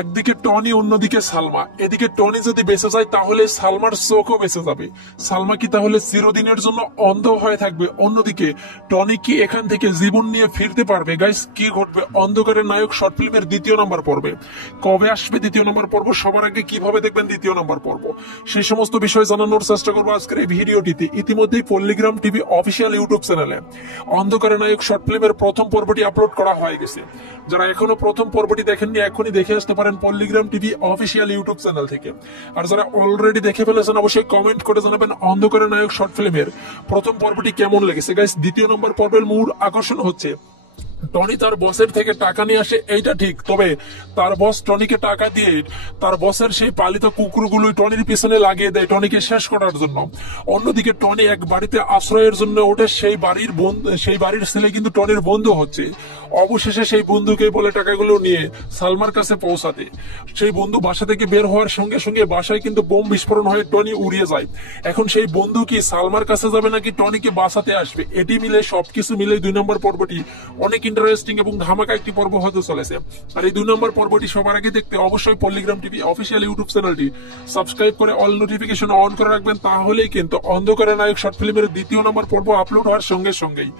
একদিকে টনি অন্যদিকে সালমা। এদিকে টনি যদি বেঁচে যায় তাহলে সালমার চোখও বেঁচে যাবে। সালমা কি তাহলে চিরদিনের জন্য অন্ধ হয়ে থাকবে? অন্যদিকে টনি কি এখান থেকে জীবন নিয়ে ফিরতে পারবে? গাইস, কি ঘটবে অন্ধকারের নায়ক শর্ট ফিল্মের দ্বিতীয় নম্বর পর্বে? কবে আসবে দ্বিতীয় নম্বর পর্ব? সবার আগে কিভাবে দেখবেন দ্বিতীয় নম্বর পর্ব? সেই সমস্ত বিষয় জানানোর চেষ্টা করবো আজকের এই ভিডিওটিতে। ইতিমধ্যেই পল্লিগ্রাম টিভি অফিসিয়াল ইউটিউব চ্যানেলে অন্ধকারের নায়ক শর্ট ফিল্মের প্রথম পর্বটি আপলোড করা হয়ে গেছে। যারা এখনো প্রথম পর্বটি দেখেননি এখনই দেখে আসতে পারেন পল্লিগ্রাম টিভি অফিসিয়াল ইউটিউব চ্যানেল থেকে। আর যারা অলরেডি দেখে ফেলেছেন অবশ্যই কমেন্ট করে জানাবেন অন্ধকারের নায়ক শর্ট ফিল্মের প্রথম পর্বটি কেমন লেগেছে। গাইস, দ্বিতীয় নম্বর পর্বের মূল আকর্ষণ হচ্ছে টনি তার বসের থেকে টাকা নিয়ে আসে, এইটা ঠিক, তবে তার বস টনিকে টাকা দিয়ে তার বসের সেই পালিত কুকুরগুলোই টনির পিছনে লাগিয়ে দেয় টনিকে শেষ করার জন্য। অন্যদিকে টনি এক বাড়িতে আশ্রয়ের জন্য ওঠে, সেই বাড়ির ছেলে কিন্তু টনির বন্ধু হচ্ছে। অবশেষে সেই বন্ধুকে বলে টাকাগুলো নিয়ে সালমার কাছে পৌঁছাতে। সেই বন্ধু বাসা থেকে বের হওয়ার সঙ্গে সঙ্গে বাসায় কিন্তু বোম বিস্ফোরণ হয়ে টনি উড়িয়ে যায়। এখন সেই বন্ধু কি সালমার কাছে যাবে নাকি টনিকে বাঁচাতে আসবে? এটি মিলে সবকিছু মিলে 2 নম্বর পর্বটি অনেক ইন্টারেস্টিং এবং ধামাকা একটি পর্ব হতে চলেছে। আর এই 2 নম্বর পর্বটি সবার আগে দেখতে অবশ্যই পল্লিগ্রাম টিভি অফিসিয়াল ইউটিউব চ্যানেলটি সাবস্ক্রাইব করে অল নোটিফিকেশন অন করে রাখবেন। তাহলেই কিন্তু অন্ধকারের নায়ক শর্ট ফিল্মের দ্বিতীয় নম্বর পর্ব আপলোড হওয়ার সঙ্গে সঙ্গেই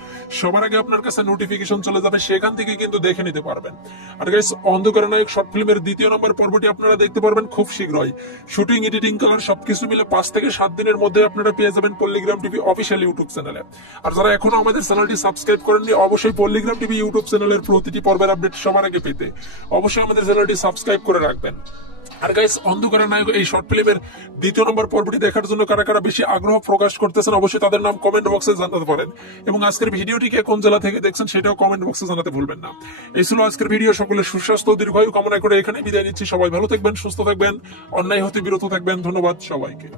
সবার আগে আপনার কাছে নোটিফিকেশন চলে যাবে, সেখান থেকে কিন্তু দেখে নিতে পারবেন। আর গাইস, অন্ধকারের নায়ক শর্ট ফিল্মের দ্বিতীয় নম্বর পর্বটি আপনারা দেখতে পারবেন খুব শীঘ্রই। শুটিং, এডিটিং, কালার সবকিছু মিলে 5 থেকে 7 দিনের মধ্যে আপনারা পেয়ে যাবেন পল্লিগ্রাম টিভি অফিসিয়াল ইউটিউব চ্যানেলে। আর যারা এখনো আমাদের চ্যানেলটি সাবস্ক্রাইব করেননি অবশ্যই পল্লিগ্রাম টিভি ইউটিউব চ্যানেলের প্রতিটি পর্বের আপডেট সবার আগে পেতে অবশ্যই আমাদের চ্যানেলটি সাবস্ক্রাইব করে রাখবেন। আর গাইস, অন্ধকারের নায়ক এই শর্ট ফিল্মের দ্বিতীয় নম্বর পর্বটি দেখার জন্য কারা কারা বেশি আগ্রহ প্রকাশ করতেছেন অবশ্যই তাদের নাম কমেন্ট বক্সে জানাতে পারেন। এবং আজকের ভিডিওটিকে কোন জেলা থেকে দেখছেন সেটাও কমেন্ট বক্সে জানাতে ভুলবেন না। এই ছিল আজকের ভিডিও। সকলের সুস্বাস্থ্য ও দীর্ঘায়ু কামনা করে এখানে বিদায় নিচ্ছি। সবাই ভালো থাকবেন, সুস্থ থাকবেন, অন্যায় হতে বিরত থাকবেন। ধন্যবাদ সবাইকে।